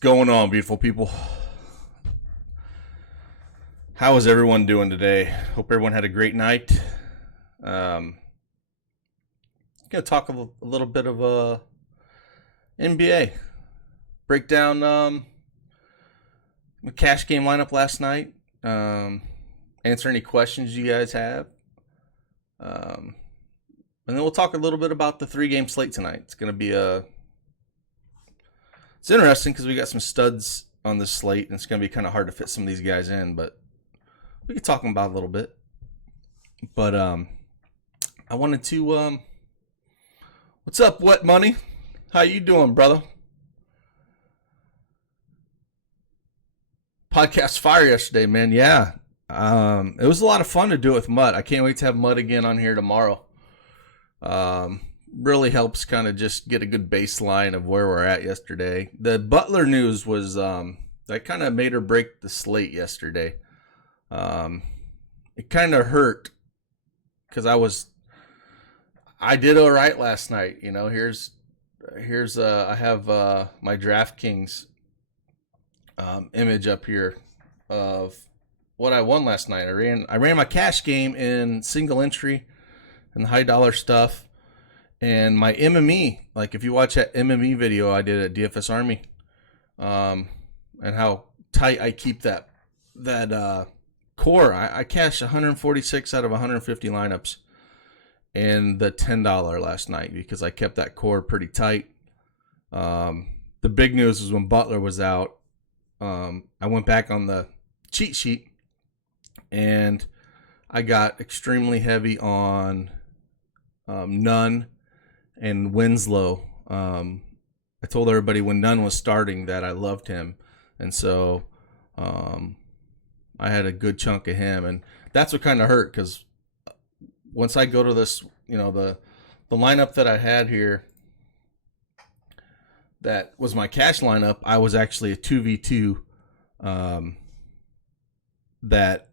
Going on, beautiful people? How is everyone doing today? Hope everyone had a great night. Gonna talk a little bit of NBA. Break down the cash game lineup last night. Answer any questions you guys have. And then we'll talk a little bit about the 3-game slate tonight. It's gonna be it's interesting because we got some studs on this slate, and it's going to be kind of hard to fit some of these guys in, but we can talk about it a little bit. But I wanted to, what's up, Wet Money? How you doing, brother? Podcast fire yesterday, man. Yeah, it was a lot of fun to do it with Mutt. I can't wait to have Mutt again on here tomorrow. Really helps kind of just get a good baseline of where we're at yesterday. The Butler news was that kind of made or break the slate yesterday. It kind of hurt because I did all right last night. You know, here's I have my DraftKings image up here of what I won last night. I ran my cash game in single entry and the high dollar stuff. And my MME, like if you watch that MME video I did at DFS Army, and how tight I keep that core, I cashed 146 out of 150 lineups in the $10 last night because I kept that core pretty tight. The big news was when Butler was out, I went back on the cheat sheet and I got extremely heavy on Nunn and Winslow. I told everybody when Nunn was starting that I loved him, and so I had a good chunk of him, and that's what kind of hurt because once I go to this, you know, the lineup that I had here that was my cash lineup, I was actually a 2v2 that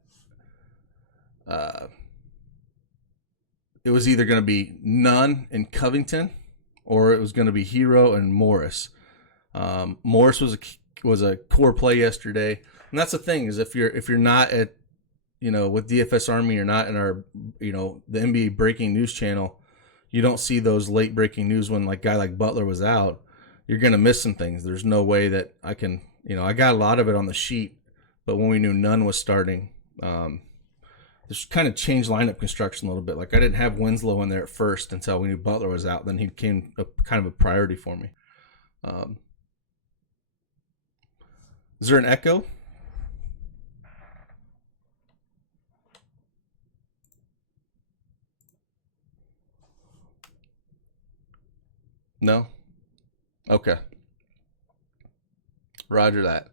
it was either going to be Nunn and Covington, or it was going to be Hero and Morris. Morris was a core play yesterday, and that's the thing is if you're not at, you know, with DFS Army, you're not in our, you know, the NBA breaking news channel, you don't see those late breaking news when like guy like Butler was out. You're going to miss some things. There's no way that I can, you know, I got a lot of it on the sheet, but when we knew Nunn was starting, this kind of changed lineup construction a little bit. Like I didn't have Winslow in there at first until we knew Butler was out. Then he became kind of a priority for me. Is there an echo? No? Okay. Roger that.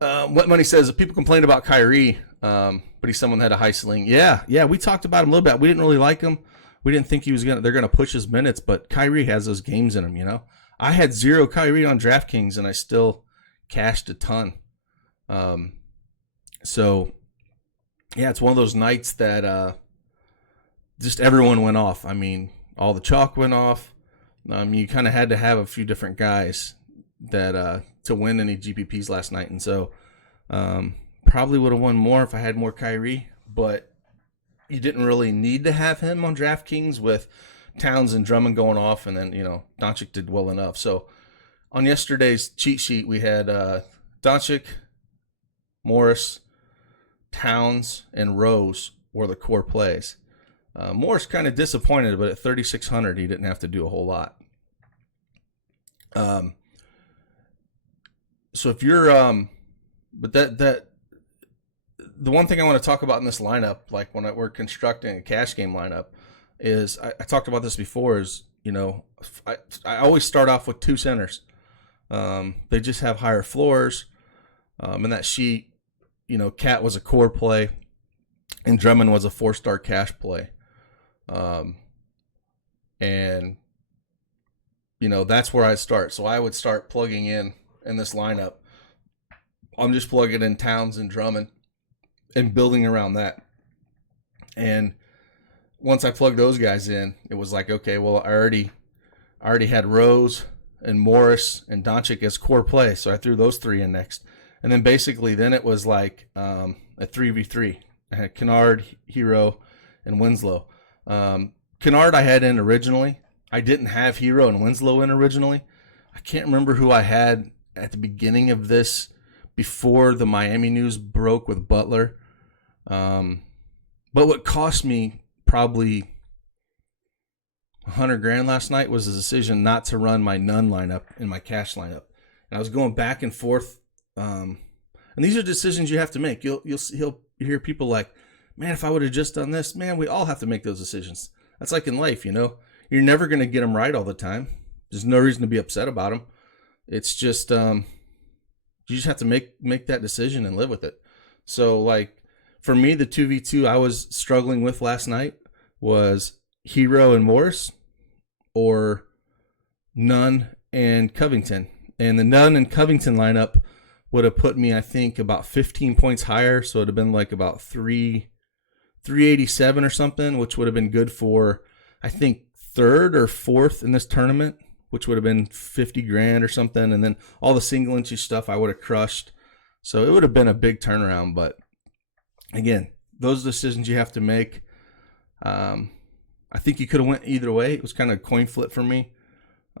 What Money says, people complain about Kyrie, but he's someone that had a high ceiling. Yeah, we talked about him a little bit. We didn't really like him. We didn't think they're gonna push his minutes, but Kyrie has those games in him, you know. I had 0 Kyrie on DraftKings and I still cashed a ton. So yeah, it's one of those nights that just everyone went off. I mean, all the chalk went off. You kind of had to have a few different guys that to win any GPPs last night, and so probably would have won more if I had more Kyrie, but you didn't really need to have him on DraftKings with Towns and Drummond going off, and then, you know, Doncic did well enough. So on yesterday's cheat sheet, we had Doncic, Morris, Towns, and Rose were the core plays. Morris kind of disappointed, but at 3,600, he didn't have to do a whole lot. So if you're, but the one thing I want to talk about in this lineup, like when we're constructing a cash game lineup, is I talked about this before. Is, you know, I always start off with 2 centers. They just have higher floors. In that sheet, you know, Cat was a core play, and Drummond was a 4-star cash play. And you know, that's where I start. So I would start plugging in this lineup. I'm just plugging in Towns and Drummond and building around that. And once I plugged those guys in, it was like, okay, well, I already had Rose and Morris and Doncic as core play. So I threw those three in next. And then basically then it was like a 3v3. I had Kennard, Hero, and Winslow. Kennard I had in originally. I didn't have Hero and Winslow in originally. I can't remember who I had at the beginning of this before the Miami news broke with Butler. But what cost me probably $100,000 last night was the decision not to run my none lineup in my cash lineup. And I was going back and forth. And these are decisions you have to make. You'll hear people like, man, if I would have just done this, man, we all have to make those decisions. That's like in life, you know. You're never going to get them right all the time. There's no reason to be upset about them. It's just you just have to make that decision and live with it. So like for me, the 2v2 I was struggling with last night was Hero and Morris or Nunn and Covington. And the Nunn and Covington lineup would have put me, I think, about 15 points higher. So it would have been like about 387 or something, which would have been good for, I think, third or fourth in this tournament, which would have been $50,000 or something. And then all the single inches stuff I would have crushed. So it would have been a big turnaround. But again, those decisions you have to make. I think you could have went either way. It was kind of a coin flip for me.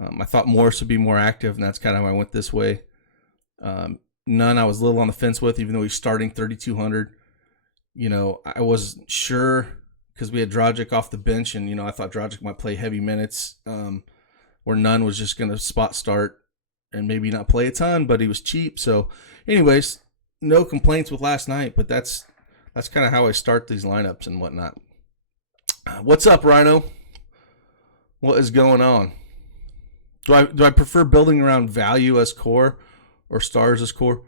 I thought Morris would be more active, and that's kind of how I went this way. None I was a little on the fence with, even though he's starting 3,200. You know, I wasn't sure because we had Dragic off the bench, and, you know, I thought Dragic might play heavy minutes where Nunn was just going to spot start and maybe not play a ton, but he was cheap. So, anyways, no complaints with last night, but that's kind of how I start these lineups and whatnot. What's up, Rhino? What is going on? Do I prefer building around value as core or stars as core?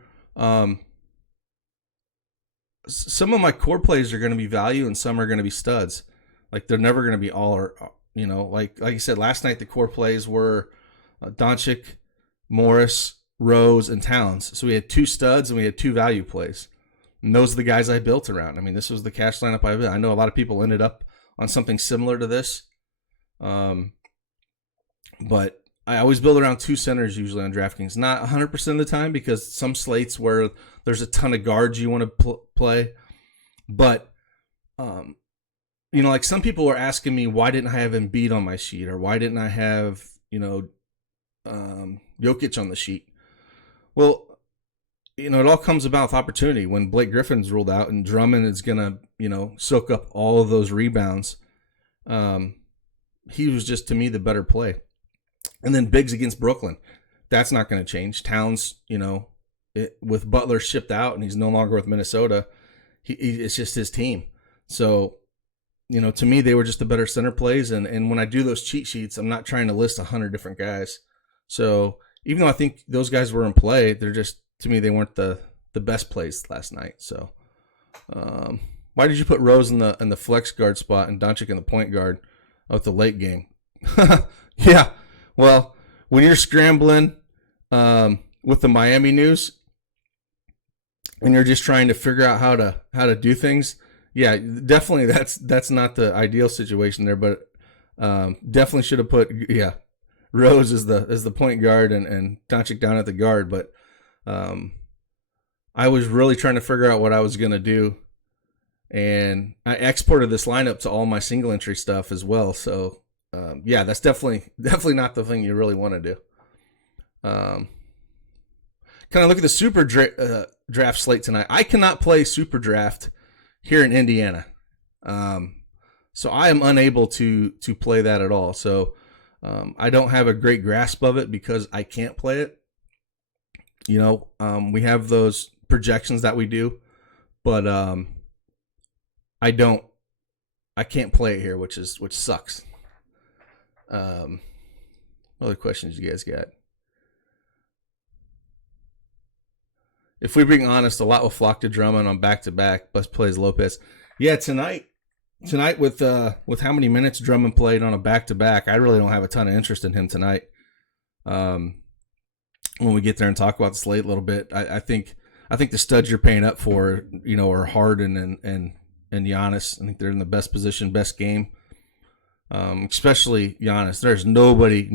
Some of my core plays are going to be value and some are going to be studs. Like they're never going to be all or, you know, like I said last night, the core plays were Doncic, Morris, Rose, and Towns. So we had two studs and we had two value plays. And those are the guys I built around. I mean, this was the cash lineup I built. I know a lot of people ended up on something similar to this. But I always build around two centers usually on DraftKings. Not 100% of the time because some slates where there's a ton of guards you want to play. But, you know, like some people were asking me, why didn't I have Embiid on my sheet? Or why didn't I have, you know, Jokic on the sheet? Well, you know, it all comes about with opportunity. When Blake Griffin's ruled out and Drummond is going to, you know, soak up all of those rebounds, he was just, to me, the better play. And then Biggs against Brooklyn. That's not going to change. Towns, you know, with Butler shipped out and he's no longer with Minnesota, it's just his team. So, you know, to me, they were just the better center plays. And when I do those cheat sheets, I'm not trying to list 100 different guys. So even though I think those guys were in play, they're just, to me, they weren't the best plays last night. So why did you put Rose in the flex guard spot and Doncic in the point guard with the late game? Yeah. Well, when you're scrambling with the Miami news and you're just trying to figure out how to do things, yeah, definitely that's not the ideal situation there. But definitely should have put Rose as the point guard and Doncic down at the guard. But I was really trying to figure out what I was gonna do, and I exported this lineup to all my single entry stuff as well. So. Yeah, that's definitely not the thing you really want to do. Kind of look at the super draft slate tonight. I cannot play super draft here in Indiana, so I am unable to play that at all. So I don't have a great grasp of it because I can't play it. You know, we have those projections that we do, but I can't play it here, which sucks. Other questions you guys got? If we're being honest, a lot will flock to Drummond on back-to-back, plus plays Lopez. Yeah, tonight with how many minutes Drummond played on a back-to-back, I really don't have a ton of interest in him tonight. When we get there and talk about the slate a little bit, I think the studs you're paying up for, you know, are Harden and Giannis. I think they're in the best position, best game. Especially Giannis. There's nobody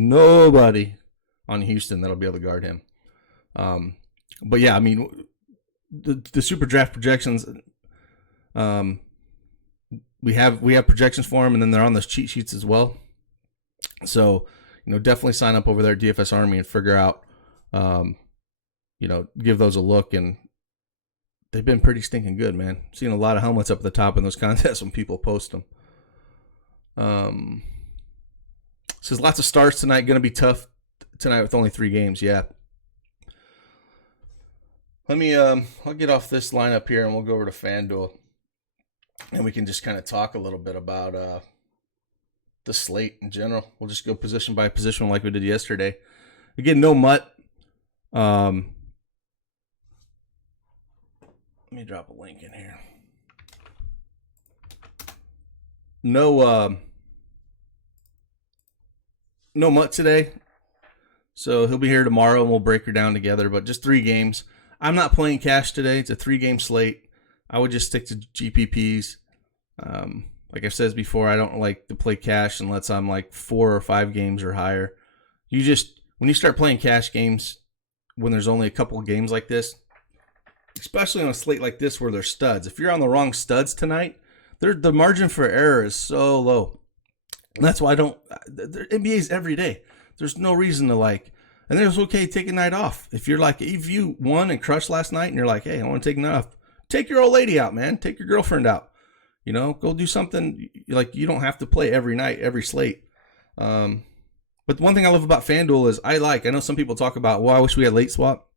on Houston that'll be able to guard him. But yeah, I mean, the super draft projections, we have projections for them, and then they're on those cheat sheets as well. So, definitely sign up over there at DFS Army and figure out, give those a look. And they've been pretty stinking good, man. Seeing a lot of helmets up at the top in those contests when people post them. Says lots of starts tonight. Going to be tough tonight with only 3 games. Yeah. Let me, I'll get off this lineup here and we'll go over to FanDuel. And we can just kind of talk a little bit about the slate in general. We'll just go position by position like we did yesterday. Again, no mutt. Let me drop a link in here. No mutt today. So he'll be here tomorrow and we'll break her down together. But just 3 games. I'm not playing cash today. It's a 3-game slate. I would just stick to GPPs. Like I've said before, I don't like to play cash unless I'm like 4 or 5 games or higher. When you start playing cash games, when there's only a couple of games like this, especially on a slate like this where there's studs, if you're on the wrong studs tonight, the margin for error is so low. And that's why NBA's every day. There's no reason to and it's okay to take a night off. If you won and crushed last night and you're like, hey, I want to take a night off, take your old lady out, man. Take your girlfriend out. Go do something. You don't have to play every night, every slate. But one thing I love about FanDuel is I know some people talk about, well, I wish we had late swap.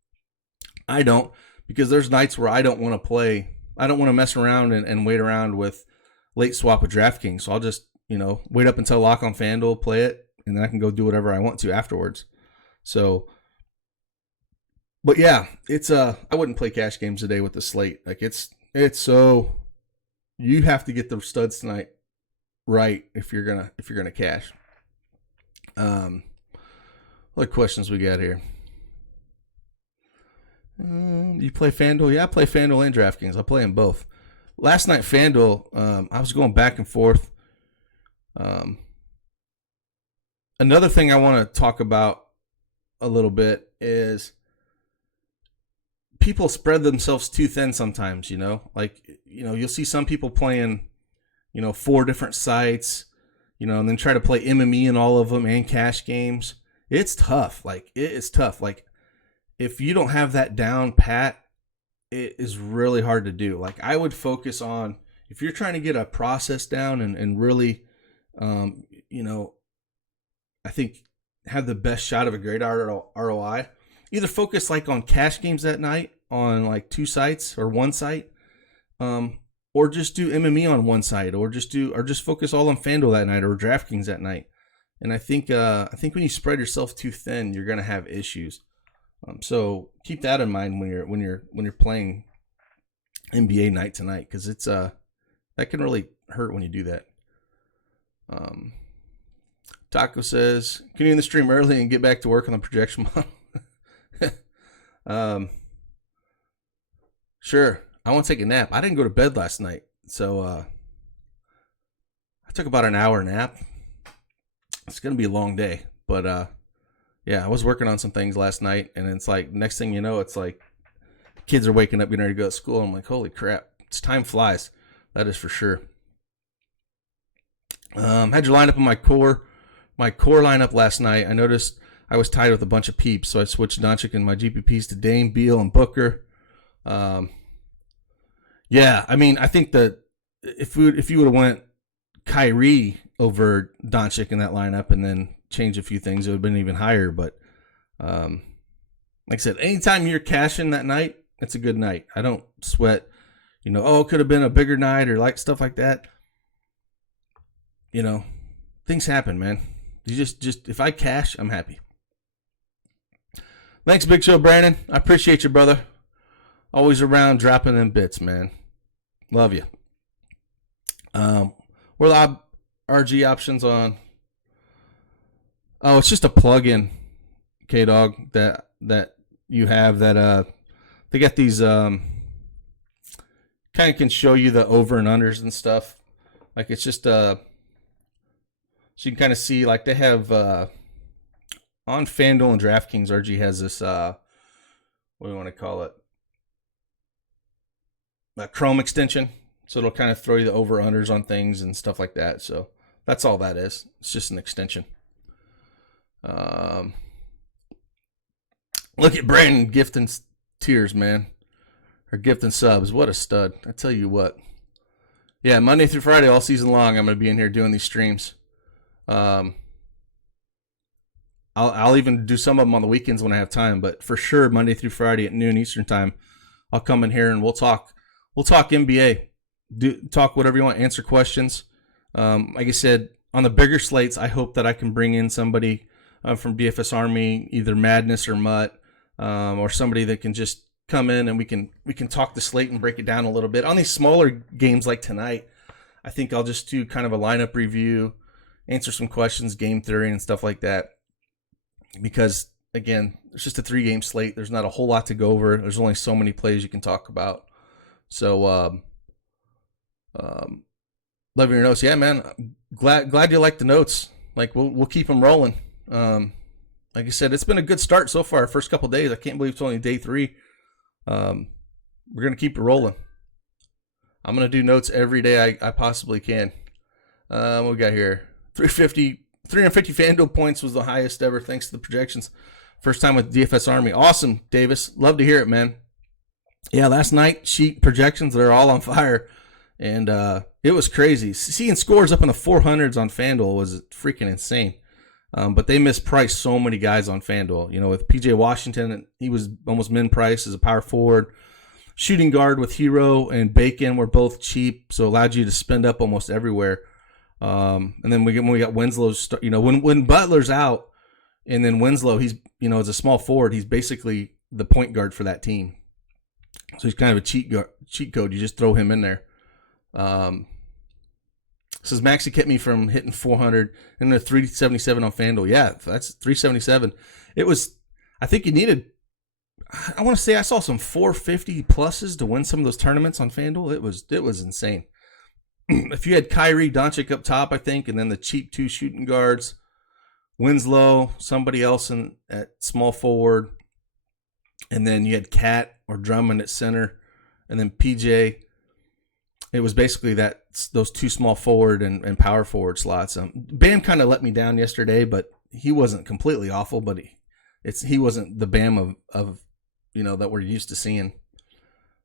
I don't, because there's nights where I don't want to play. I don't want to mess around and wait around with late swap with DraftKings. So I'll just, wait up until lock on FanDuel, play it, and then I can go do whatever I want to afterwards. So, but yeah, it's I wouldn't play cash games today with the slate. It's so, you have to get the studs tonight right if you're gonna cash. What questions we got here? You play FanDuel? Yeah, I play FanDuel and DraftKings. I play them both. Last night, FanDuel, I was going back and forth. Another thing I want to talk about a little bit is people spread themselves too thin sometimes, you'll see some people playing, 4 different sites, and then try to play MME in all of them and cash games. It's tough. It is tough. If you don't have that down pat, it is really hard to do. I would focus on, if you're trying to get a process down and really, I think have the best shot of a great ROI, either focus on cash games that night on 2 sites or 1 site, or just do MME on 1 site, or just focus all on FanDuel that night or DraftKings that night. And I think when you spread yourself too thin, you're going to have issues. So keep that in mind when you're playing NBA night to night, because it's that can really hurt when you do that. Taco says, can you end the stream early and get back to work on the projection model? Sure. I want to take a nap. I didn't go to bed last night, so I took about an hour nap. It's going to be a long day, but yeah, I was working on some things last night, and it's next thing you know, it's kids are waking up, getting ready to go to school. I'm like, holy crap, time flies. That is for sure. Had your lineup in my core lineup last night. I noticed I was tied with a bunch of peeps, so I switched Doncic and my GPPs to Dame, Beal, and Booker. Yeah, I mean, I think that if you would have went Kyrie over Doncic in that lineup and then changed a few things, it would have been even higher. But like I said, anytime you're cashing that night, it's a good night. I don't sweat, it could have been a bigger night or stuff like that. Things happen, man. You just if I cash, I'm happy. Thanks, Big Show Brandon. I appreciate you, brother. Always around dropping them bits, man. Love you. What are the RG options on? Oh, it's just a plug-in, K-Dog, that you have that they got these kind of can show you the over and unders and stuff. It's just so you can kind of see, they have on FanDuel and DraftKings, RG has this, what do you want to call it? A Chrome extension. So it'll kind of throw you the over-unders on things and stuff like that. So that's all that is. It's just an extension. Look at Brandon gifting tears, man. Or gifting subs. What a stud. I tell you what. Yeah, Monday through Friday all season long, I'm going to be in here doing these streams. I'll even do some of them on the weekends when I have time, but for sure Monday through Friday at noon Eastern time, I'll come in here and we'll talk NBA. Talk whatever you want, answer questions. Like I said, on the bigger slates, I hope that I can bring in somebody from BFS Army, either Madness or Mutt, or somebody that can just come in and we can talk the slate and break it down a little bit. On these smaller games like tonight, I think I'll just do kind of a lineup review, answer some questions, game theory and stuff like that. Because again, it's just a 3-game slate. There's not a whole lot to go over. There's only so many plays you can talk about. So, love your notes. Yeah, man. Glad you like the notes. Like we'll keep them rolling. Like I said, it's been a good start so far. First couple days, I can't believe it's only day 3. We're gonna keep it rolling. I'm gonna do notes every day I possibly can. What we got here? 350 FanDuel points was the highest ever, thanks to the projections. First time with DFS Army. Awesome, Davis. Love to hear it, man. Yeah, last night sheet projections, they're all on fire, and it was crazy. Seeing scores up in the 400s on FanDuel was freaking insane. But they mispriced so many guys on FanDuel. You know, with PJ Washington, he was almost min price as a power forward. Shooting guard with Hero and Bacon were both cheap, so it allowed you to spend up almost everywhere. And then when we got Winslow, when Butler's out, and then Winslow, he's as a small forward, he's basically the point guard for that team. So he's kind of a cheat code. You just throw him in there. Says Maxi kept me from hitting 400 and then 377 on FanDuel. Yeah, that's 377. It was, I think you needed, I want to say I saw some 450 pluses to win some of those tournaments on FanDuel. It was insane. If you had Kyrie, Doncic up top, I think, and then the cheap 2 shooting guards, Winslow, somebody else at small forward, and then you had Cat or Drummond at center, and then PJ. It was basically those 2 small forward and power forward slots. Bam kind of let me down yesterday, but he wasn't completely awful. But he wasn't the Bam of that we're used to seeing.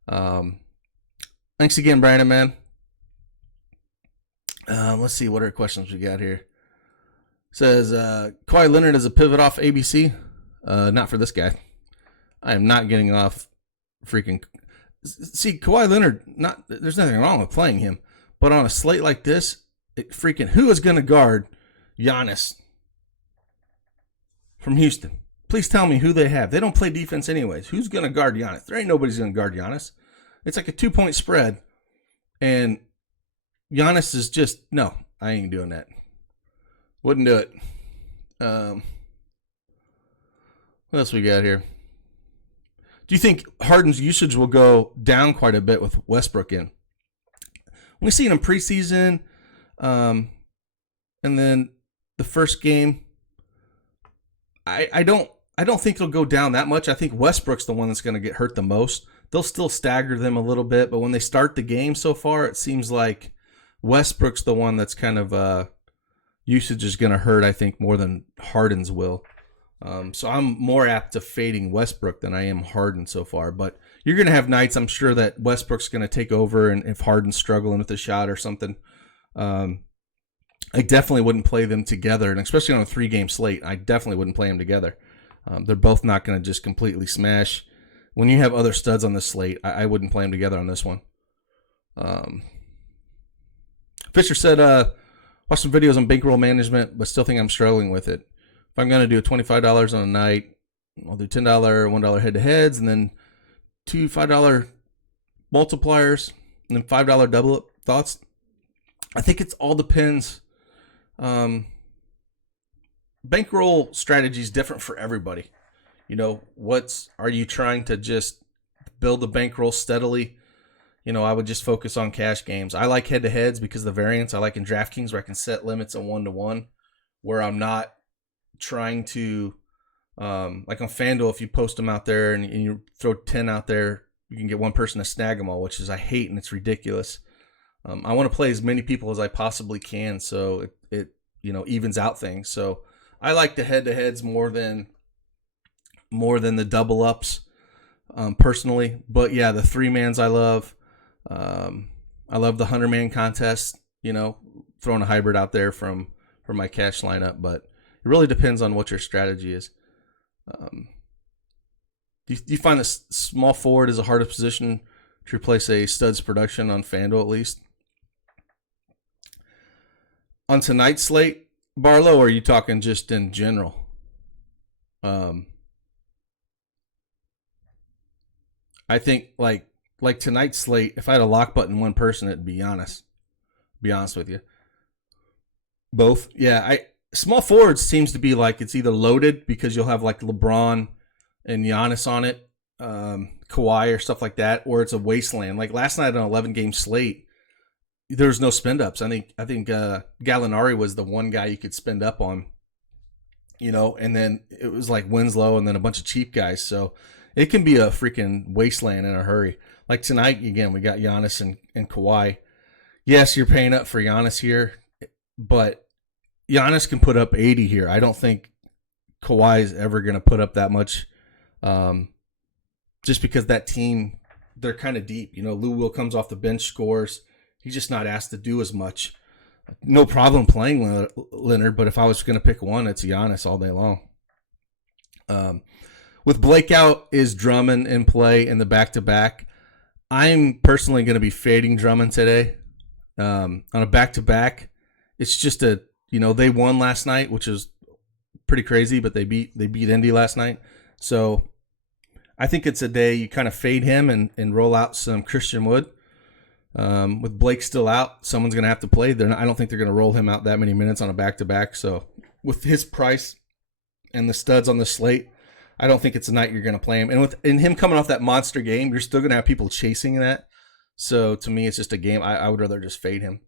Thanks again, Brandon, man. Let's see what other questions we got here. Says Kawhi Leonard is a pivot off ABC. Not for this guy. I am not getting off freaking. See, Kawhi Leonard, there's nothing wrong with playing him, but on a slate like this, who is going to guard Giannis from Houston? Please tell me who they have. They don't play defense anyways. Who's going to guard Giannis? There ain't nobody's going to guard Giannis. It's like a 2-point spread, and Giannis is just, no, I ain't doing that. Wouldn't do it. What else we got here? Do you think Harden's usage will go down quite a bit with Westbrook in? We see it in preseason, and then the first game. I don't think it'll go down that much. I think Westbrook's the one that's going to get hurt the most. They'll still stagger them a little bit, but when they start the game so far, it seems like Westbrook's the one that's kind of usage is going to hurt, I think, more than Harden's will. So I'm more apt to fading Westbrook than I am Harden so far. But you're going to have nights, I'm sure, that Westbrook's going to take over, and if Harden's struggling with a shot or something, I definitely wouldn't play them together, and especially on a 3-game slate, I definitely wouldn't play them together. They're both not going to just completely smash. When you have other studs on the slate, I wouldn't play them together on this one. Fisher said, watch some videos on bankroll management, but still think I'm struggling with it. If I'm going to do a $25 on a night, I'll do $10, $1 head-to-heads, and then 2 $5 multipliers, and then $5 double-up thoughts. I think it all depends. Bankroll strategy is different for everybody. Are you trying to just build the bankroll steadily? I would just focus on cash games. I like head-to-heads because of the variance. I like in DraftKings where I can set limits on 1-to-1, where I'm not trying to Like on FanDuel, if you post them out there and you throw 10 out there, you can get one person to snag them all, which is I hate and it's ridiculous. I want to play as many people as I possibly can, so it evens out things. So I like the head-to-heads more than the double ups, personally. But yeah, the 3-mans I love. I love the 100-man contest. Throwing a hybrid out there from my cash lineup, but it really depends on what your strategy is. Do you find that small forward is a harder position to replace a stud's production on FanDuel at least? On tonight's slate, Barlow, or are you talking just in general? I think like tonight's slate, if I had a lock button one person, it'd be Giannis. Be honest with you. Both, yeah. Small forwards seems to be like it's either loaded because you'll have like LeBron and Giannis on it, Kawhi or stuff like that, or it's a wasteland. Like last night on an 11-game slate, there's no spend ups. I think Gallinari was the one guy you could spend up on, and then it was like Winslow and then a bunch of cheap guys. So it can be a freaking wasteland in a hurry. Like tonight, again, we got Giannis and Kawhi. Yes, you're paying up for Giannis here, but Giannis can put up 80 here. I don't think Kawhi is ever going to put up that much, just because that team, they're kind of deep. Lou Will comes off the bench, scores. He's just not asked to do as much. No problem playing Leonard, but if I was going to pick one, it's Giannis all day long. With Blake out, is Drummond in play in the back-to-back? I'm personally going to be fading Drummond today. On a back-to-back, it's just they won last night, which is pretty crazy, but they beat Indy last night. So I think it's a day you kind of fade him and roll out some Christian Wood. With Blake still out, someone's going to have to play. I don't think they're going to roll him out that many minutes on a back-to-back. So with his price and the studs on the slate, I don't think it's a night you're going to play him. And in him coming off that monster game, you're still going to have people chasing that. So to me, it's just a game. I would rather just fade him.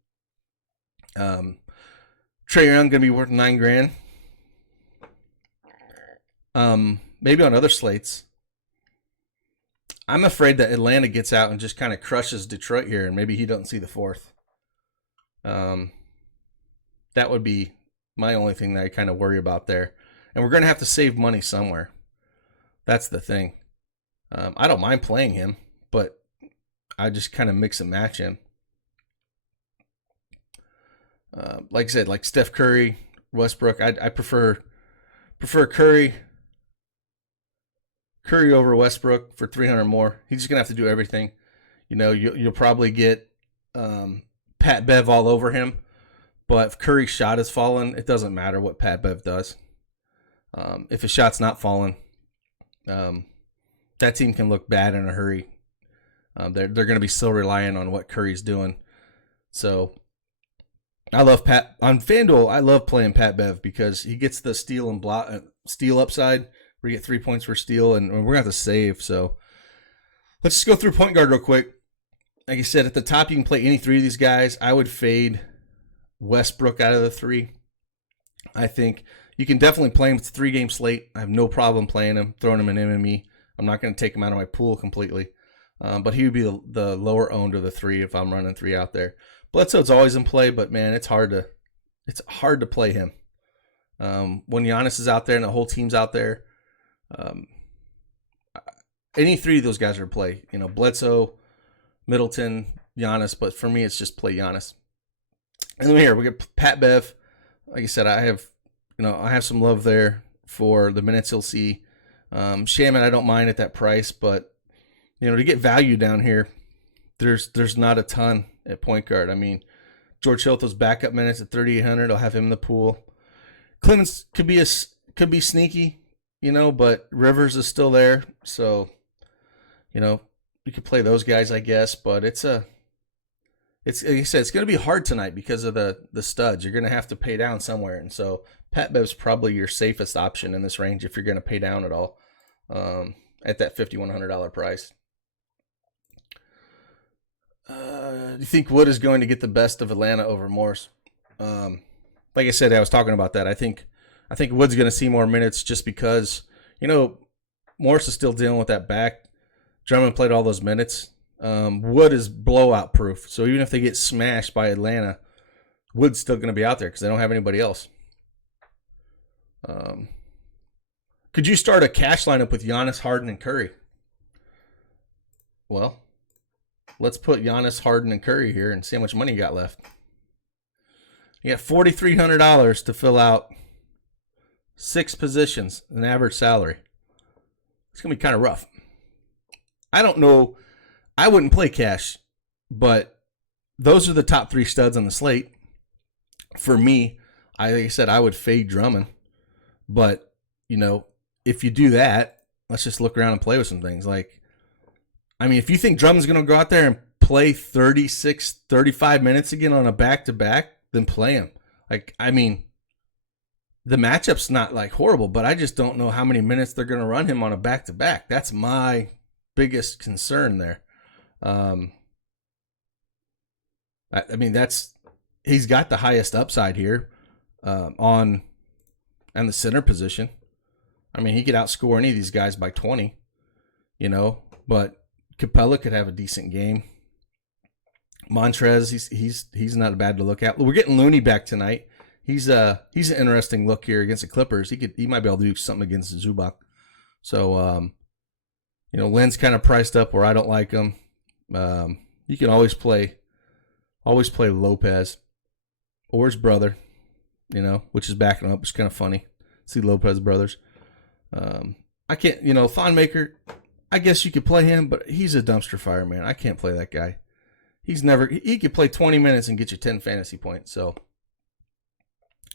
Trae Young going to be worth $9,000. Maybe on other slates. I'm afraid that Atlanta gets out and just kind of crushes Detroit here, and maybe he doesn't see the fourth. That would be my only thing that I kind of worry about there. And we're going to have to save money somewhere. That's the thing. I don't mind playing him, but I just kind of mix and match him. Like I said, like Steph Curry, Westbrook, I prefer Curry over Westbrook for 300 more. He's just gonna have to do everything. You'll probably get Pat Bev all over him, but if Curry's shot is falling, it doesn't matter what Pat Bev does. If his shot's not falling, that team can look bad in a hurry. They're going to be still relying on what Curry's doing. So I love Pat on FanDuel. I love playing Pat Bev because he gets the steal and steal upside where you get 3 points for steal, and we're going to have to save. So let's just go through point guard real quick. Like I said, at the top, you can play any three of these guys. I would fade Westbrook out of the three. I think you can definitely play him. It's a 3-game slate. I have no problem playing him, throwing him in MME. I'm not going to take him out of my pool completely. But he would be the lower owned of the three if I'm running 3 out there. Bledsoe's always in play, but man, it's hard to play him. When Giannis is out there and the whole team's out there, any 3 of those guys are in play. Bledsoe, Middleton, Giannis, but for me, it's just play Giannis. And then here we get Pat Bev. Like I said, I have some love there for the minutes he'll see. Shaman, I don't mind at that price, but to get value down here, there's not a ton at point guard. I mean, George Hill, those backup minutes at 3,800, I'll have him in the pool. Clemens could be sneaky, but Rivers is still there, so you could play those guys, I guess. But it's like I said, it's going to be hard tonight because of the studs. You're going to have to pay down somewhere, and so Pat Bev's probably your safest option in this range if you're going to pay down at all at that $5,100 price. Do you think Wood is going to get the best of Atlanta over Morris? Like I said, I was talking about that. I think Wood's going to see more minutes just because You know, Morris is still dealing with that back. Drummond played all those minutes. Wood is blowout proof. So even if they get smashed by Atlanta, Wood's still going to be out there because they don't have anybody else. Could you start a cash lineup with Giannis, Harden, and Curry? Well, let's put Giannis, Harden, and Curry here and see how much money you got left. You got $4,300 to fill out 6 positions, an average salary. It's going to be kind of rough. I don't know. I wouldn't play cash, but those are the top 3 studs on the slate. For me, like I said, I would fade Drummond. But, you know, if you do that, let's just look around and play with some things. Like, I mean, if you think Drummond's going to go out there and play 36, 35 minutes again on a back-to-back, then play him. Like, I mean, the matchup's not, like, horrible, but I just don't know how many minutes they're going to run him on a back-to-back. That's my biggest concern there. I mean, he's got the highest upside here on the center position. I mean, he could outscore any of these guys by 20, you know, but Capella could have a decent game. Montrez, he's not bad to look at. We're getting Looney back tonight. He's an interesting look here against the Clippers. He might be able to do something against Zubac. So you know, Len's kind of priced up where I don't like him. You can always play Lopez or his brother, you know, which is backing up. It's kind of funny. See Lopez brothers. I can't, you know, Thonmaker, I guess you could play him, but he's a dumpster fire, man. I can't play that guy. He could play 20 minutes and get you 10 fantasy points. So,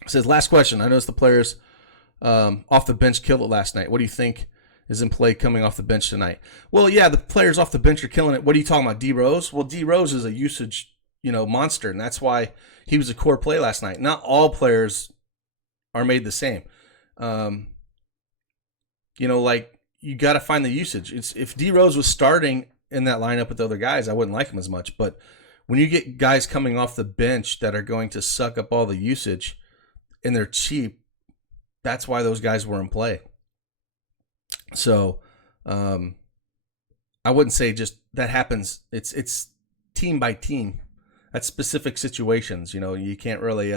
it says, last question. I noticed the players off the bench killed it last night. What do you think is in play coming off the bench tonight? Well, yeah, the players off the bench are killing it. What are you talking about, D Rose? Well, D Rose is a usage, you know, monster, and that's why he was a core play last night. Not all players are made the same. You know, like, you got to find the usage. If D Rose was starting in that lineup with the other guys, I wouldn't like him as much. But when you get guys coming off the bench that are going to suck up all the usage and they're cheap, that's why those guys were in play. So, I wouldn't say just that happens. It's team by team. That's specific situations. You know, you can't really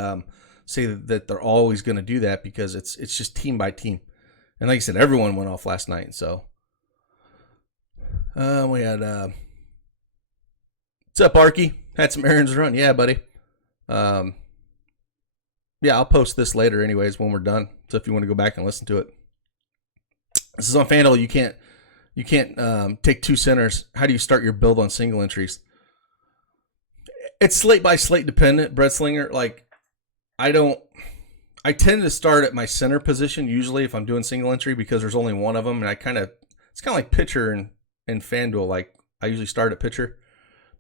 say that they're always going to do that because it's just team by team. And like I said, everyone went off last night. So, we had what's up, Arky? Had some errands to run. Yeah, buddy. Yeah, I'll post this later, anyways, when we're done. So if you want to go back and listen to it. This is on FanDuel. You can't take 2 centers. How do you start your build on single entries? It's slate by slate dependent, Brett Slinger. Like, I tend to start at my center position usually if I'm doing single entry because there's only one of them, and it's kind of like pitcher and FanDuel. Like, I usually start at pitcher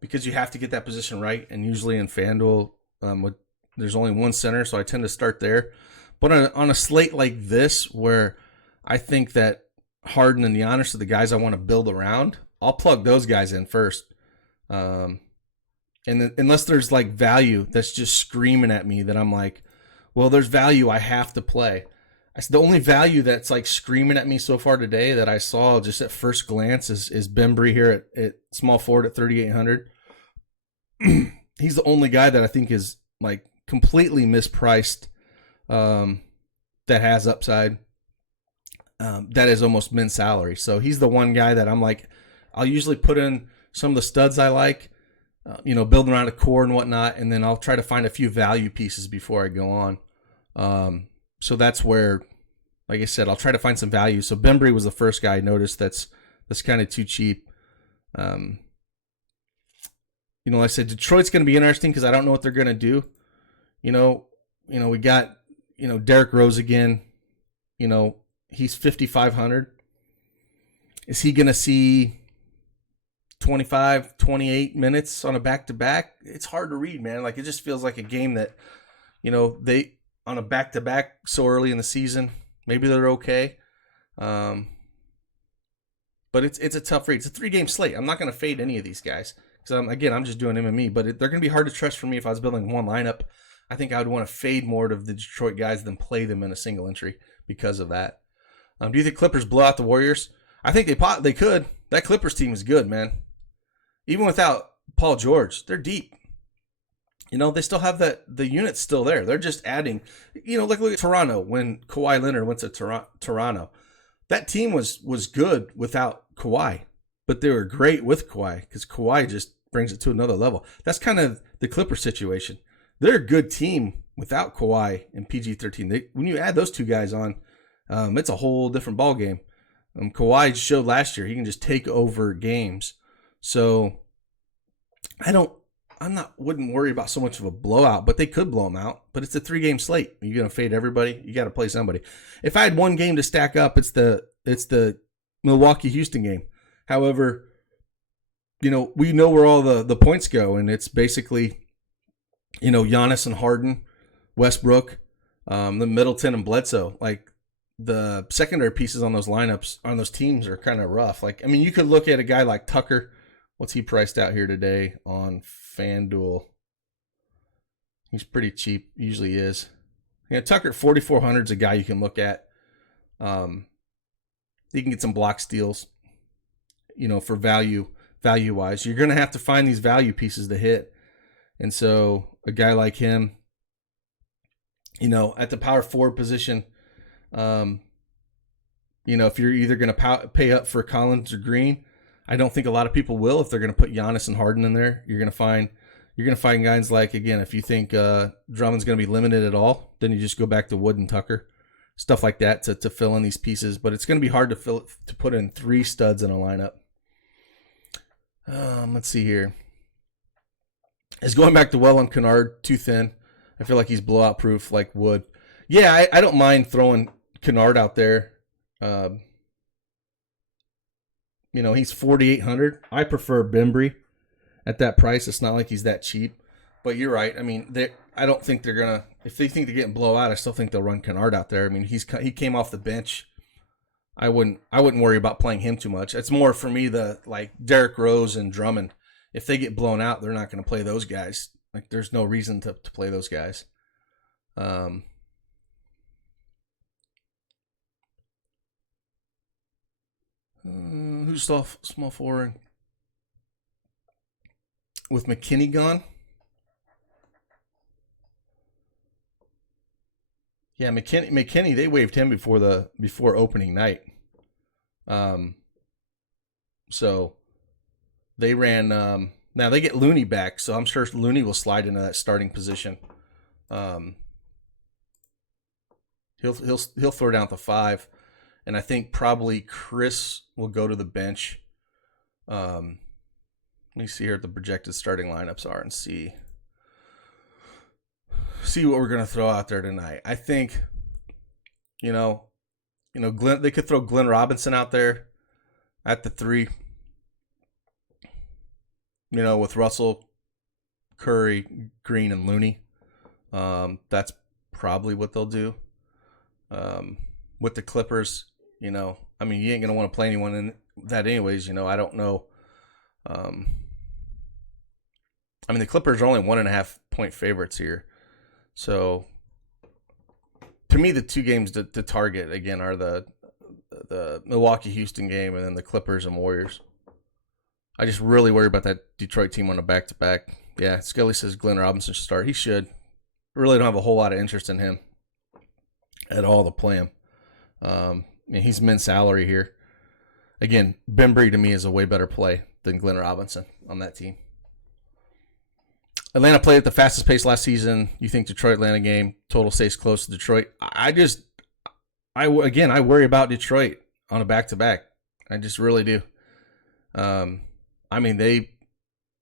because you have to get that position right, and usually in FanDuel, there's only one center, so I tend to start there. But on a slate like this, where I think that Harden and Giannis are the guys I want to build around, I'll plug those guys in first. And then, unless there's like value that's just screaming at me that I'm like, well, there's value I have to play. The only value that's like screaming at me so far today that I saw just at first glance is Bembry here at small forward at 3,800. He's the only guy that I think is like completely mispriced, that has upside, that is almost min salary. So he's the one guy that I'm like, I'll usually put in some of the studs I like, you know, building around a core and whatnot, and then I'll try to find a few value pieces before I go on. So that's where, like I said, I'll try to find some value. So Bembry was the first guy I noticed that's kind of too cheap. You know, like I said, Detroit's going to be interesting because I don't know what they're going to do. You know, we got, you know, Derrick Rose again. You know, he's 5,500. Is he going to see 25, 28 minutes on a back-to-back? It's hard to read, man. Like, it just feels like a game that, you know, they on a back-to-back so early in the season, maybe they're okay. But it's a tough read. It's a 3-game slate. I'm not going to fade any of these guys because I'm just doing MME, but they're going to be hard to trust for me if I was building one lineup. I think I would want to fade more of the Detroit guys than play them in a single entry because of that. Do you think Clippers blow out the Warriors? I think they could. That Clippers team is good, man. Even without Paul George, they're deep. They still have the unit's still there. They're just adding. Look at Toronto when Kawhi Leonard went to Toronto. That team was good without Kawhi, but they were great with Kawhi because Kawhi just brings it to another level. That's kind of the Clippers situation. They're a good team without Kawhi and PG-13. When you add those two guys on, it's a whole different ballgame. Kawhi showed last year he can just take over games. So wouldn't worry about so much of a blowout, but they could blow them out. But it's a 3-game slate. You're gonna fade everybody. You got to play somebody. If I had one game to stack up, it's the Milwaukee-Houston game. However, we know where all the points go, and it's basically, Giannis and Harden, Westbrook, the Middleton and Bledsoe. Like the secondary pieces on those lineups on those teams are kind of rough. You could look at a guy like Tucker. What's he priced out here today on FanDuel? He's pretty cheap. Usually is. Tucker at 4,400 is a guy you can look at. You can get some block steals, for value-wise. You're going to have to find these value pieces to hit. And so a guy like him, at the power forward position, if you're either going to pay up for Collins or Green, I don't think a lot of people will. If they're going to put Giannis and Harden in there, you're going to find guys like, again, if you think Drummond's going to be limited at all, then you just go back to Wood and Tucker, stuff like that to fill in these pieces. But it's going to be hard to put in 3 studs in a lineup. Let's see here. Is going back to well on Kennard too thin? I feel like he's blowout proof like Wood. Yeah, I don't mind throwing Kennard out there. He's 4,800. I prefer Bembry at that price. It's not like he's that cheap, but you're right. I don't think they're gonna. If they think they're getting blowout, I still think they'll run Kennard out there. He came off the bench. I wouldn't worry about playing him too much. It's more for me like Derrick Rose and Drummond. If they get blown out, they're not going to play those guys. Like there's no reason to play those guys. Who's small forward? With McKinney gone? Yeah, McKinney, they waived him before opening night. So they ran. Now they get Looney back, so I'm sure Looney will slide into that starting position. He'll throw down to 5, and I think probably Chris will go to the bench. Let me see here what the projected starting lineups are and see what we're gonna throw out there tonight. I think, Glenn. They could throw Glenn Robinson out there at the 3. With Russell, Curry, Green, and Looney. That's probably what they'll do. With the Clippers, you ain't gonna want to play anyone in that anyways. I don't know. The Clippers are only 1.5 point favorites here. So, to me, the 2 games to target, again, are the Milwaukee-Houston game and then the Clippers and Warriors. I just really worry about that Detroit team on a back-to-back. Yeah, Skelly says Glenn Robinson should start. He should. Really don't have a whole lot of interest in him at all to play him. He's min salary here. Again, Bembry to me is a way better play than Glenn Robinson on that team. Atlanta played at the fastest pace last season. You think Detroit-Atlanta game, total stays close to Detroit. I worry about Detroit on a back-to-back. I just really do. They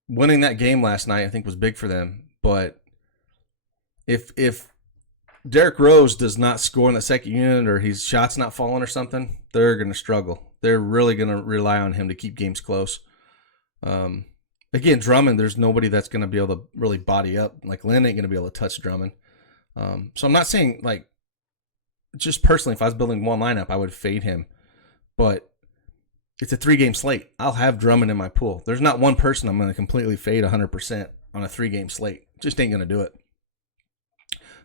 winning that game last night I think was big for them. But if Derrick Rose does not score in the second unit or his shot's not falling or something, they're going to struggle. They're really going to rely on him to keep games close. Again, Drummond, there's nobody that's going to be able to really body up. Like, Lynn ain't going to be able to touch Drummond. So I'm not saying, just personally, if I was building one lineup, I would fade him. But it's a 3-game slate. I'll have Drummond in my pool. There's not one person I'm going to completely fade 100% on a 3-game slate. Just ain't going to do it.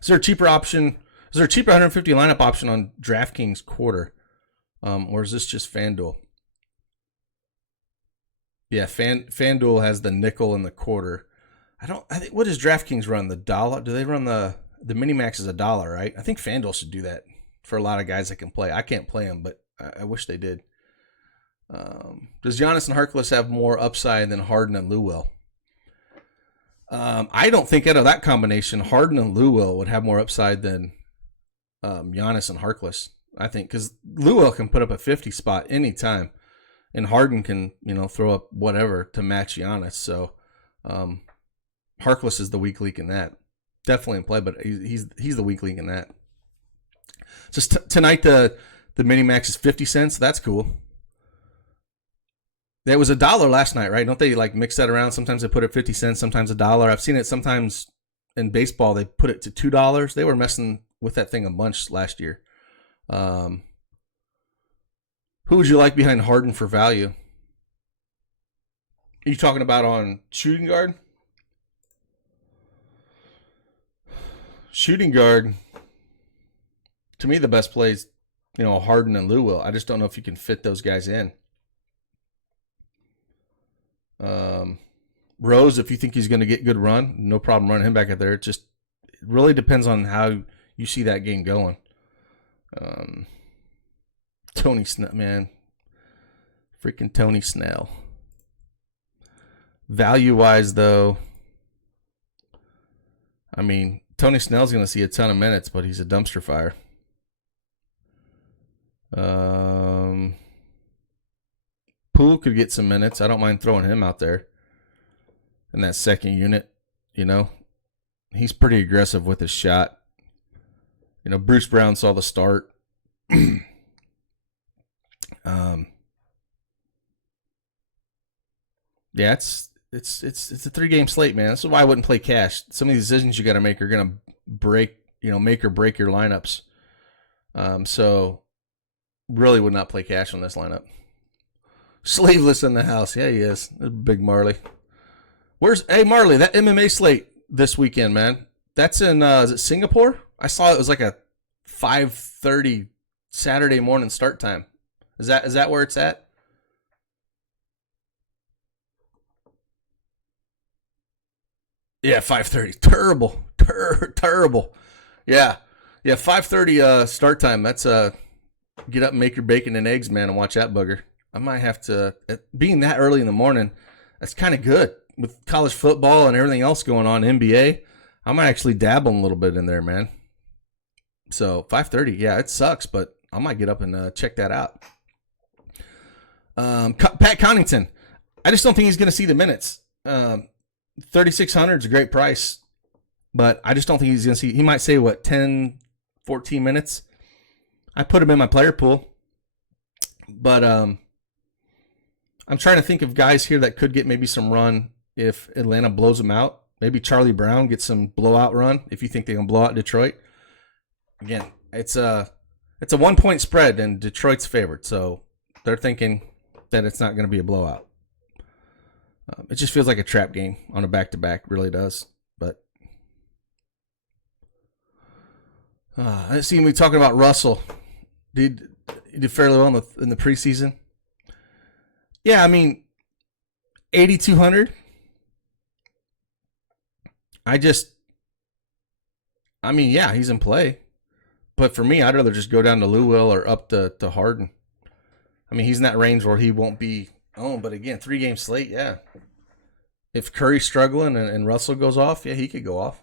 Is there a cheaper option? Is there a cheaper 150 lineup option on DraftKings quarter? Or is this just FanDuel? Yeah, FanDuel has the nickel and the quarter. I think, what does DraftKings run? The dollar? Do they run the mini max is a dollar, right? I think FanDuel should do that for a lot of guys that can play. I can't play them, but I wish they did. Does Giannis and Harkless have more upside than Harden and Lou? I don't think out of that combination, Harden and Lou would have more upside than Giannis and Harkless. I think because Lou can put up a 50 spot anytime, and Harden can throw up whatever to match Giannis. So Harkless is the weak link in that. Definitely in play, but he's the weak link in that. So tonight the mini max is 50 cents. That's cool. It was $1 last night, right? Don't they like mix that around? Sometimes they put it 50 cents, sometimes $1. I've seen it sometimes in baseball. They put it to $2. They were messing with that thing a bunch last year. Who would you like behind Harden for value? Are you talking about on shooting guard? Shooting guard, to me, the best plays, Harden and Lou. I just don't know if you can fit those guys in. Rose, if you think he's going to get good run, no problem running him back out there. It really depends on how you see that game going. Tony Snell, man. Freaking Tony Snell. Value-wise, though, I mean, Tony Snell's going to see a ton of minutes, but he's a dumpster fire. Poole could get some minutes. I don't mind throwing him out there in that second unit. He's pretty aggressive with his shot. Bruce Brown saw the start. Yeah, it's a 3-game slate, man. This is why I wouldn't play cash. Some of these decisions you got to make are gonna make or break your lineups. So really would not play cash on this lineup. Slaveless in the house. Yeah, he is. Big Marley. Hey Marley, that MMA slate this weekend, man. That's in is it Singapore? I saw it was like a 5:30 Saturday morning start time. Is that where it's at? Yeah, 5:30. Terrible. Terrible. Yeah. Yeah, 5:30 start time. That's get up and make your bacon and eggs, man, and watch that bugger. I might have to, being that early in the morning, that's kind of good. With college football and everything else going on, NBA, I might actually dabble a little bit in there, man. So 5:30, yeah, it sucks, but I might get up and check that out. Pat Connaughton, I just don't think he's going to see the minutes. 3,600 is a great price, but I just don't think he's going to see. He might say, 10, 14 minutes. I put him in my player pool, but I'm trying to think of guys here that could get maybe some run if Atlanta blows them out. Maybe Charlie Brown gets some blowout run if you think they can blow out Detroit. Again, it's a 1-point spread and Detroit's favored, so they're thinking that it's not going to be a blowout. It just feels like a trap game on a back-to-back, really does. But I see we talking about Russell. He did fairly well in the preseason. Yeah, I mean, 8,200. Yeah, he's in play. But for me, I'd rather just go down to Lou Will or up to Harden. I mean, he's in that range where he won't be owned. But again, 3-game slate, yeah. If Curry's struggling and Russell goes off, yeah, he could go off.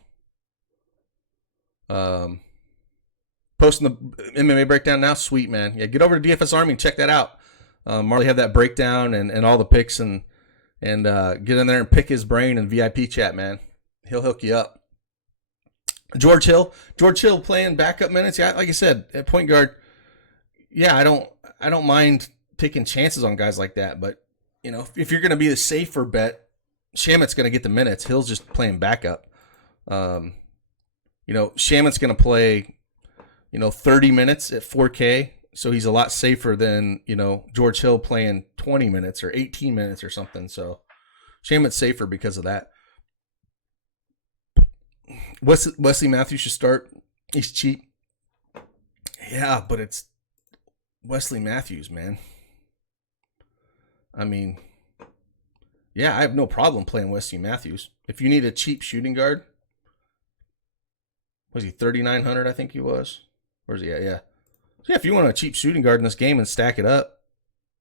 Posting the MMA breakdown now, sweet, man. Yeah, get over to DFS Army and check that out. Marley had that breakdown and all the picks and get in there and pick his brain in VIP chat, man. He'll hook you up. George Hill playing backup minutes. Yeah, like I said, at point guard. Yeah, I don't mind taking chances on guys like that, but if you're going to be the safer bet, Shamit's going to get the minutes. Hill's just playing backup. Shamit's going to play 30 minutes at 4K, so he's a lot safer than George Hill playing 20 minutes or 18 minutes or something. So Shamit's safer because of that. Wesley Matthews should start. He's cheap. Yeah, but it's Wesley Matthews, man. I mean, yeah, I have no problem playing Wesley Matthews. If you need a cheap shooting guard, was he 3,900? I think he was. Where's he at? Yeah. So yeah, if you want a cheap shooting guard in this game and stack it up,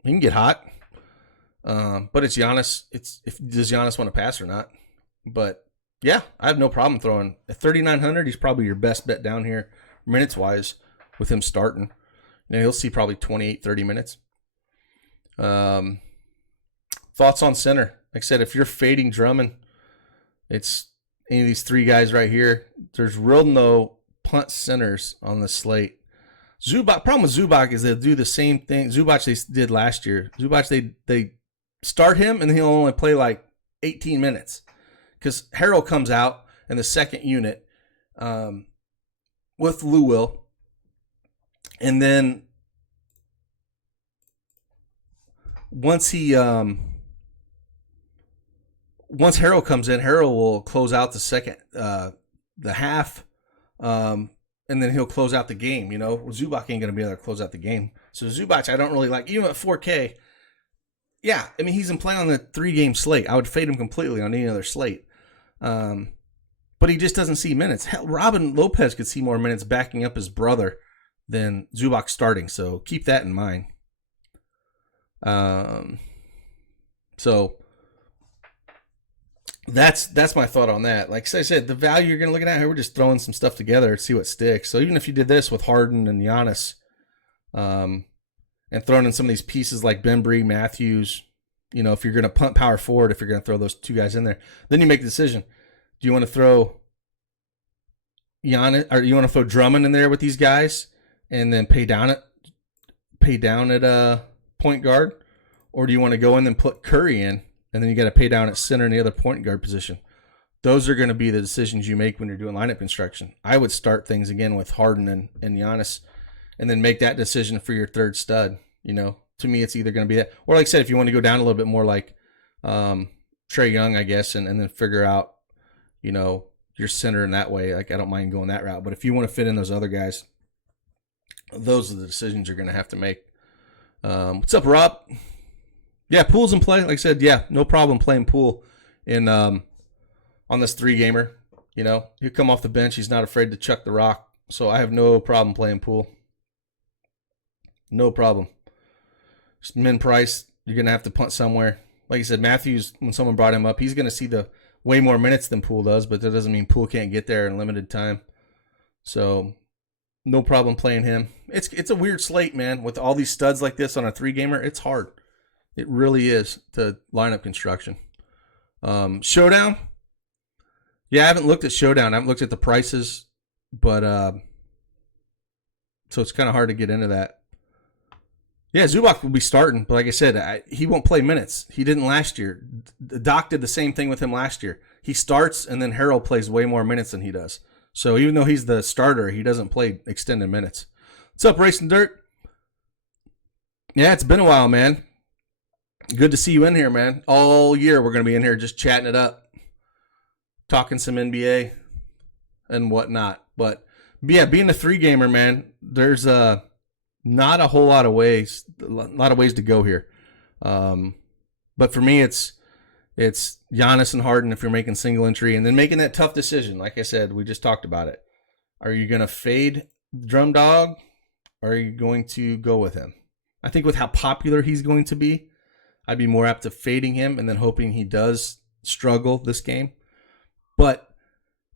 he can get hot. But it's Giannis. Does Giannis want to pass or not? But yeah, I have no problem throwing at 3,900. He's probably your best bet down here, minutes wise, with him starting. He'll see probably 28, 30 minutes. Thoughts on center? Like I said, if you're fading Drummond, it's any of these three guys right here. There's real no punt centers on the slate. Zubac. Problem with Zubac is they'll do the same thing. Zubac they did last year. Zubac they start him and he'll only play like 18 minutes because Harrell comes out in the second unit with Lou Will, and then once Harrell comes in, Harrell will close out the half, and then he'll close out the game. Zubac ain't going to be able to close out the game. So Zubac, I don't really like. Even at 4K, yeah, I mean, he's in play on the 3-game slate. I would fade him completely on any other slate. But he just doesn't see minutes. Hell, Robin Lopez could see more minutes backing up his brother than Zubac starting. So keep that in mind. So that's my thought on that. Like I said, the value you're going to look at here, we're just throwing some stuff together to see what sticks. So even if you did this with Harden and Giannis, and throwing in some of these pieces like Bembry, Matthews, if you're going to punt power forward, if you're going to throw those two guys in there, then you make the decision. Do you want to throw Giannis, or you want to throw Drummond in there with these guys and then pay down at point guard, or do you want to go in and put Curry in and then you got to pay down at center in the other point guard position? Those are going to be the decisions you make when you're doing lineup construction. I would start things again with Harden and Giannis, and then make that decision for your third stud. To me, it's either going to be that, or like I said, if you want to go down a little bit more like Trae Young, I guess, and then figure out, your center in that way. Like, I don't mind going that route. But if you want to fit in those other guys, those are the decisions you're going to have to make. What's up, Rob? Yeah, Pool's in play. Like I said, yeah, no problem playing Pool in on this 3-gamer. He'll come off the bench. He's not afraid to chuck the rock. So I have no problem playing Pool. No problem. Just min price, you're going to have to punt somewhere. Like I said, Matthews, when someone brought him up, he's going to see the way more minutes than Poole does, but that doesn't mean Poole can't get there in limited time. So no problem playing him. It's a weird slate, man. With all these studs like this on a 3-gamer, it's hard. It really is to lineup construction. Showdown? Yeah, I haven't looked at Showdown. I haven't looked at the prices, but so it's kind of hard to get into that. Yeah, Zubac will be starting, but like I said, he won't play minutes. He didn't last year. Doc did the same thing with him last year. He starts, and then Harrell plays way more minutes than he does. So even though he's the starter, he doesn't play extended minutes. What's up, Racing Dirt? Yeah, it's been a while, man. Good to see you in here, man. All year we're going to be in here just chatting it up, talking some NBA and whatnot. But yeah, being a 3-gamer, man, there's not a whole lot of ways to go here. But for me, it's Giannis and Harden if you're making single entry, and then making that tough decision. Like I said, we just talked about it. Are you going to fade Drum Dog, or are you going to go with him? I think with how popular he's going to be, I'd be more apt to fading him and then hoping he does struggle this game. But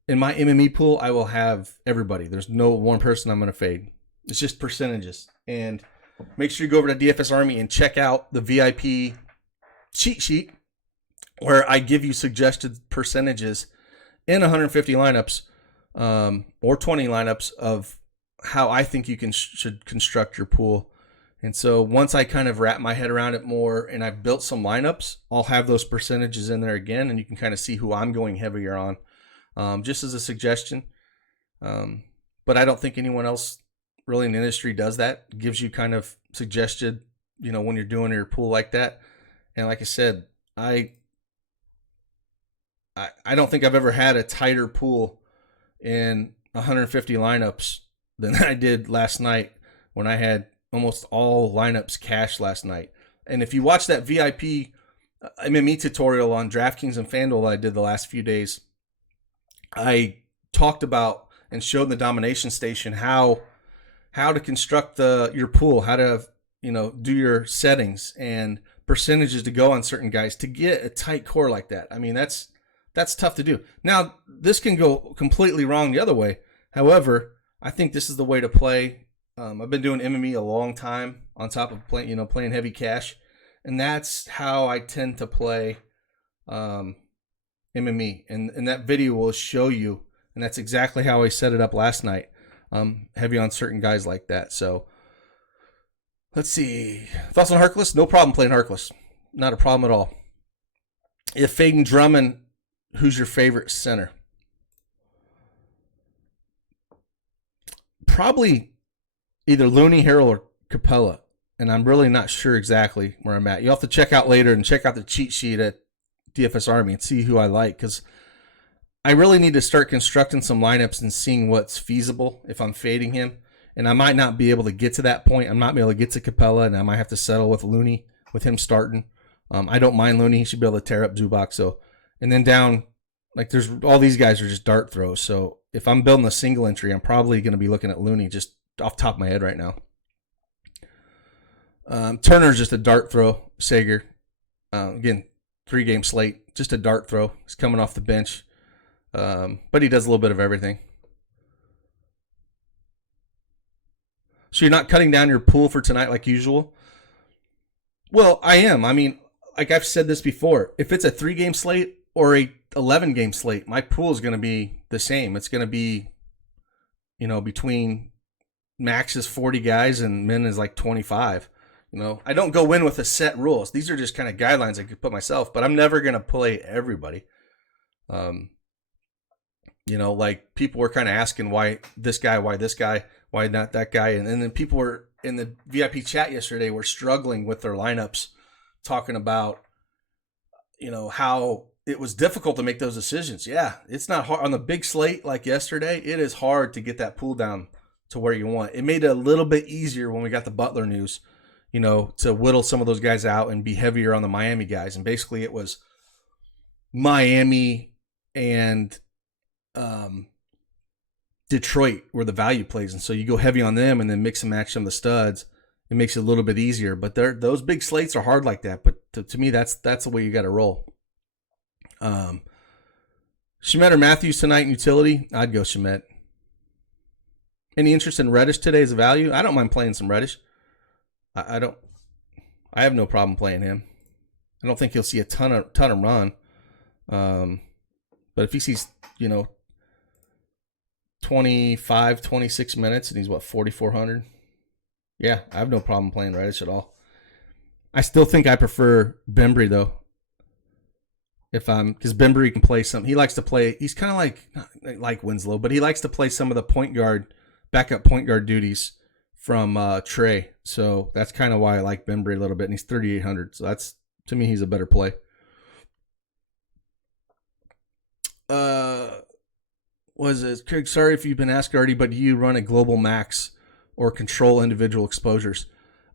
in my MME pool, I will have everybody. There's no one person I'm going to fade. It's just percentages. And make sure you go over to DFS Army and check out the VIP cheat sheet where I give you suggested percentages in 150 lineups or 20 lineups of how I think you should construct your pool. And so once I kind of wrap my head around it more and I've built some lineups, I'll have those percentages in there again, and you can kind of see who I'm going heavier on, just as a suggestion. But I don't think anyone else really in the industry does that. It gives you kind of suggested, when you're doing your pool like that. And like I said, I don't think I've ever had a tighter pool in 150 lineups than I did last night when I had almost all lineups cash last night. And if you watch that VIP MME tutorial on DraftKings and FanDuel I did the last few days, I talked about and showed in the domination station how to construct your pool, how to do your settings and percentages to go on certain guys to get a tight core like that. I mean, that's tough to do. Now, this can go completely wrong the other way. However, I think this is the way to play. I've been doing MME a long time on top of playing heavy cash, and that's how I tend to play MME. And that video will show you, and that's exactly how I set it up last night. Heavy on certain guys like that. So let's see. Thoughts on Harkless? No problem playing Harkless. Not a problem at all. If Faden Drummond, who's your favorite center? Probably either Looney, Harrell, or Capella. And I'm really not sure exactly where I'm at. You'll have to check out later and check out the cheat sheet at DFS Army and see who I like, because I really need to start constructing some lineups and seeing what's feasible if I'm fading him. And I might not be able to get to that point. I'm not be able to get to Capella, and I might have to settle with Looney with him starting. I don't mind Looney. He should be able to tear up Zubac. So, and then down, like there's all these guys are just dart throws. So if I'm building a single entry, I'm probably going to be looking at Looney just off the top of my head right now. Turner's just a dart throw. Sager, again, 3-game slate, just a dart throw. He's coming off the bench, but he does a little bit of everything. So you're not cutting down your pool for tonight like usual? Well, I am. I mean, like I've said this before, if it's a 3-game slate or a 11-game slate, my pool is going to be the same. It's going to be, between max is 40 guys and min is like 25. I don't go in with a set rules. These are just kind of guidelines I could put myself, but I'm never going to play everybody. Like people were kind of asking why this guy, why not that guy. And then people were in the VIP chat yesterday were struggling with their lineups, talking about, how it was difficult to make those decisions. Yeah, it's not hard on the big slate like yesterday. It is hard to get that pool down to where you want. It made it a little bit easier when we got the Butler news, to whittle some of those guys out and be heavier on the Miami guys. And basically it was Miami and Detroit were the value plays. And so you go heavy on them and then mix and match some of the studs. It makes it a little bit easier. But those big slates are hard like that. But to me, that's the way you got to roll. Shemet or Matthews tonight in utility? I'd go Shemet. Any interest in Reddish today as a value? I don't mind playing some Reddish. I have no problem playing him. I don't think he'll see a ton of run. But if he sees, 25, 26 minutes and he's 4,400. Yeah, I have no problem playing Reddish at all. I still think I prefer Bembry though. Because Bembry can play some. He likes to play. He's kind of like Winslow, but he likes to play some of the backup point guard duties from Trey. So that's kind of why I like Bembry a little bit. And he's 3,800. So that's, to me, he's a better play. Was it Craig? Sorry if you've been asked already, but do you run a global max or control individual exposures?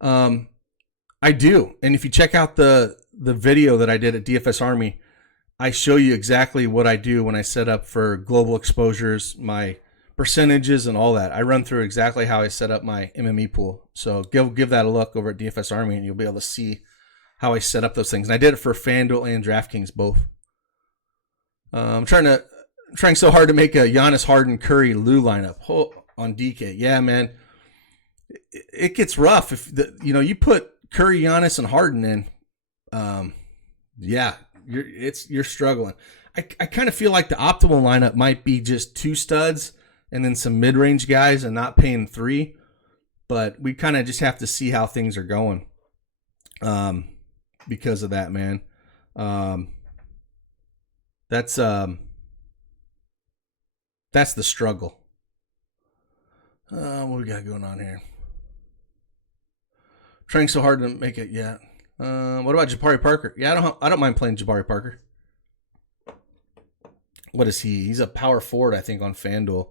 I do. And if you check out the video that I did at DFS Army, I show you exactly what I do when I set up for global exposures, my percentages and all that. I run through exactly how I set up my MME pool. So give that a look over at DFS Army and you'll be able to see how I set up those things. And I did it for FanDuel and DraftKings both. I'm trying so hard to make a Giannis, Harden, Curry, Lou lineup on DK. Yeah, man, it gets rough if you put Curry, Giannis, and Harden in. You're struggling. I kind of feel like the optimal lineup might be just 2 studs and then some mid-range guys and not paying 3. But we kind of just have to see how things are going because of that, man. That's the struggle. What we got going on here? Trying so hard to make it. Yeah. What about Jabari Parker? Yeah, I don't mind playing Jabari Parker. What is he? He's a power forward, I think, on FanDuel.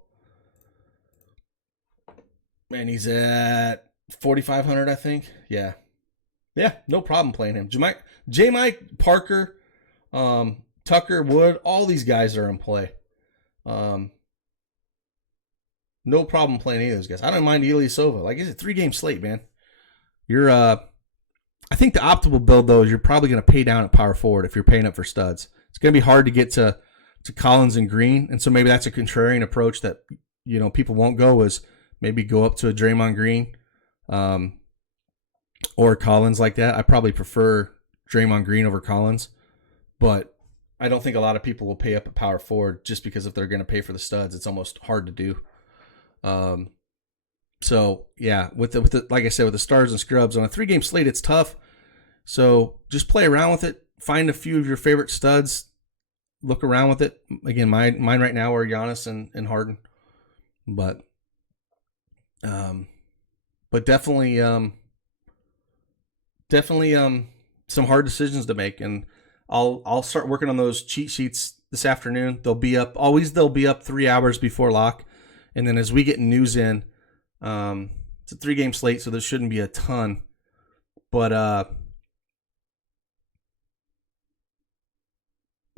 Man, he's at 4,500, I think. Yeah. Yeah, no problem playing him. J. Mike, Parker, Tucker, Wood, all these guys are in play. No problem playing any of those guys. I don't mind Ilyasova. Like, it's a 3-game slate, man. You're I think the optimal build though is you're probably going to pay down at power forward if you're paying up for studs. It's going to be hard to get to Collins and Green, and so maybe that's a contrarian approach that people won't go, is maybe go up to a Draymond Green or Collins like that. I probably prefer Draymond Green over Collins, but I don't think a lot of people will pay up at power forward just because if they're going to pay for the studs, it's almost hard to do. So yeah, with the like I said, with the stars and scrubs on a 3-game slate, it's tough. So just play around with it. Find a few of your favorite studs. Look around with it. Again, mine right now are Giannis and Harden, but definitely some hard decisions to make, and I'll start working on those cheat sheets this afternoon. They'll be up 3 hours before lock, and then as we get news in, it's a 3-game slate, so there shouldn't be a ton, but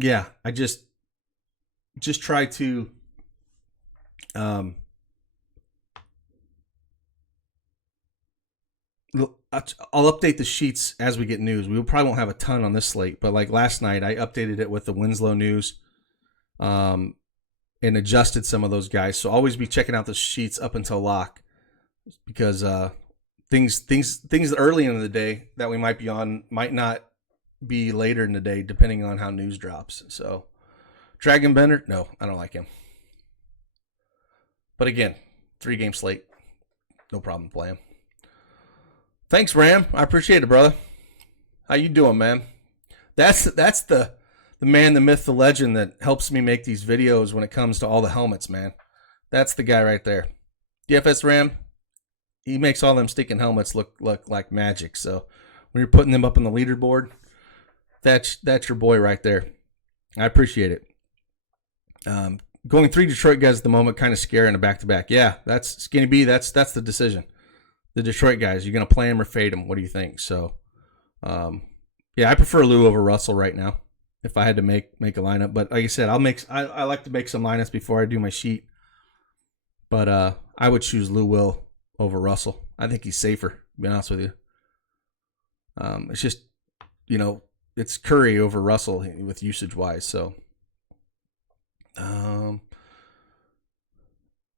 yeah, I just try to I'll update the sheets as we get news. We probably won't have a ton on this slate, but like last night, I updated it with the Winslow news, and adjusted some of those guys. So always be checking out the sheets up until lock, because things early in the day that we might be on might not be later in the day, depending on how news drops. So Dragon Bender, no, I don't like him. But again, 3-game slate, no problem playing him. Thanks, Ram. I appreciate it, brother. How you doing, man? That's the man, the myth, the legend that helps me make these videos when it comes to all the helmets, man. That's the guy right there. DFS Ram, he makes all them stinking helmets look like magic. So when you're putting them up on the leaderboard, that's your boy right there. I appreciate it. Going 3 Detroit guys at the moment, kind of scary in a back-to-back. Yeah, that's Skinny B. That's the decision. The Detroit guys, you're going to play them or fade them. What do you think? So, yeah, I prefer Lou over Russell right now if I had to make a lineup. But like I said, I like to make some lineups before I do my sheet. But I would choose Lou Will over Russell. I think he's safer, to be honest with you. It's just, it's Curry over Russell with usage-wise. So,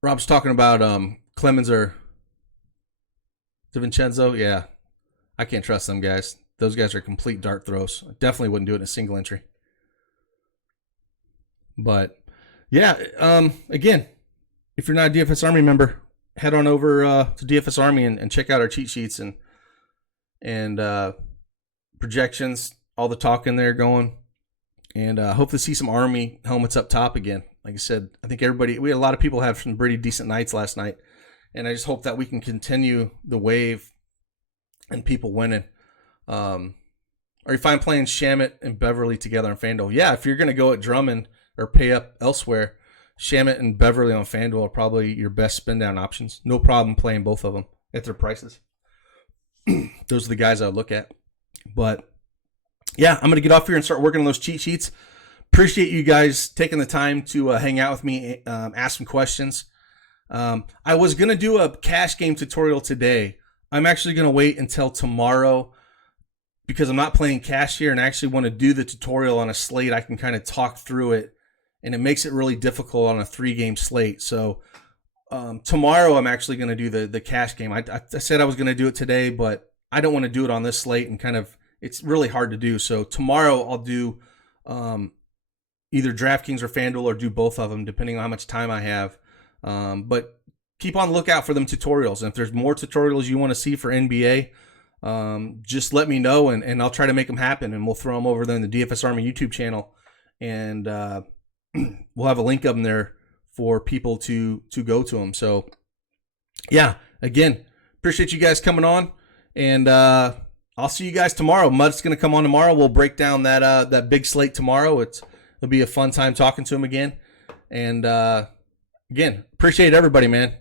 Rob's talking about Clemens or DiVincenzo. Yeah, I can't trust them guys. Those guys are complete dart throws. I definitely wouldn't do it in a single entry. But, yeah, again, if you're not a DFS Army member, head on over to DFS Army and check out our cheat sheets and projections, all the talk in there going. And hope to see some Army helmets up top again. Like I said, I think we had a lot of people have some pretty decent nights last night. And I just hope that we can continue the wave and people winning. Or if I'm playing Shamit and Beverly together on FanDuel, yeah, if you're going to go at Drummond or pay up elsewhere, Shamit and Beverly on FanDuel are probably your best spin down options. No problem playing both of them at their prices. Those are the guys I would look at. But yeah, I'm going to get off here and start working on those cheat sheets. Appreciate you guys taking the time to hang out with me, ask some questions. I was going to do a cash game tutorial today. I'm actually going to wait until tomorrow because I'm not playing cash here and I actually want to do the tutorial on a slate. I can kind of talk through it, and it makes it really difficult on a 3-game slate. So tomorrow I'm actually going to do the cash game. I said I was going to do it today, but I don't want to do it on this slate, and it's really hard to do. So tomorrow I'll do either DraftKings or FanDuel, or do both of them depending on how much time I have. But keep on the lookout for them tutorials. And if there's more tutorials you want to see for NBA, just let me know and I'll try to make them happen, and we'll throw them over there in the DFS Army YouTube channel. And we'll have a link up in there for people to go to them. So yeah, again, appreciate you guys coming on, and I'll see you guys tomorrow. Mutt's going to come on tomorrow. We'll break down that big slate tomorrow. It'll be a fun time talking to him again. And again, appreciate everybody, man.